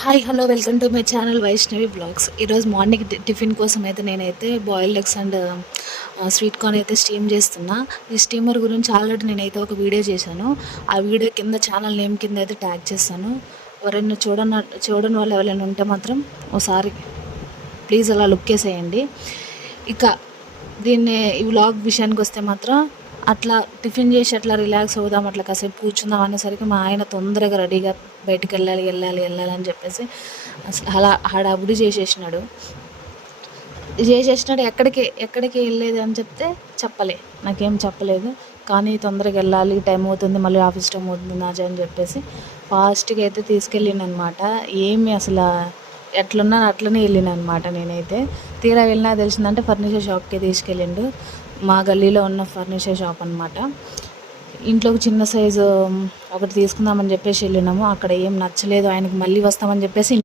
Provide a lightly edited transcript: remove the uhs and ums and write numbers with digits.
Hi hello welcome to my channel Vaishnavi blogs. ఈరోజు morning tiffin కోసం అయితే నేనైతే boiled eggs and sweet corn అయితే స్టీమ్ చేస్తున్నా. ఈ స్టీమర్ గురించి ఆల్రెడీ నేనైతే ఒక వీడియో చేశాను. ఆ వీడియో కింద ఛానల్ నేమ్ కింద అయితే ట్యాగ్ చేస్తాను. ఎవరైనా చూడని వాళ్ళు ఎవరైనా ఉంటే మాత్రం ఒకసారి ప్లీజ్ అలా లుక్ వేసేయండి. ఇక ఈ వ్లాగ్ విషయానికి వస్తే మాత్రం అట్లా టిఫిన్ చేసి అట్లా రిలాక్స్ అవుదాం, అట్లా కాసేపు కూర్చుందాం అనేసరికి మా ఆయన తొందరగా రెడీగా బయటికి వెళ్ళాలి అని చెప్పేసి అసలు అలా హడావుడి చేసేసినాడు. ఎక్కడికి వెళ్ళేది అని చెప్తే నాకేం చెప్పలేదు. కానీ తొందరగా వెళ్ళాలి, టైం అవుతుంది, మళ్ళీ ఆఫీస్ టైం అవుతుంది నాజా అని చెప్పేసి ఫాస్ట్గా అయితే తీసుకెళ్ళినమాట. ఏమి అసలు ఎట్లున్నా అట్లనే వెళ్ళినమాట. నేనైతే తీరా వెళ్ళినా తెలిసిందంటే ఫర్నిచర్ షాప్కి తీసుకెళ్ళిండు. మా గల్లీలో ఉన్న ఫర్నిచర్ షాప్ అనమాట. ఇంట్లోకి చిన్న సైజు ఒకటి తీసుకుందామని చెప్పేసి వెళ్ళినాము. అక్కడ ఏం నచ్చలేదు ఆయనకు. మళ్ళీ వస్తామని చెప్పేసి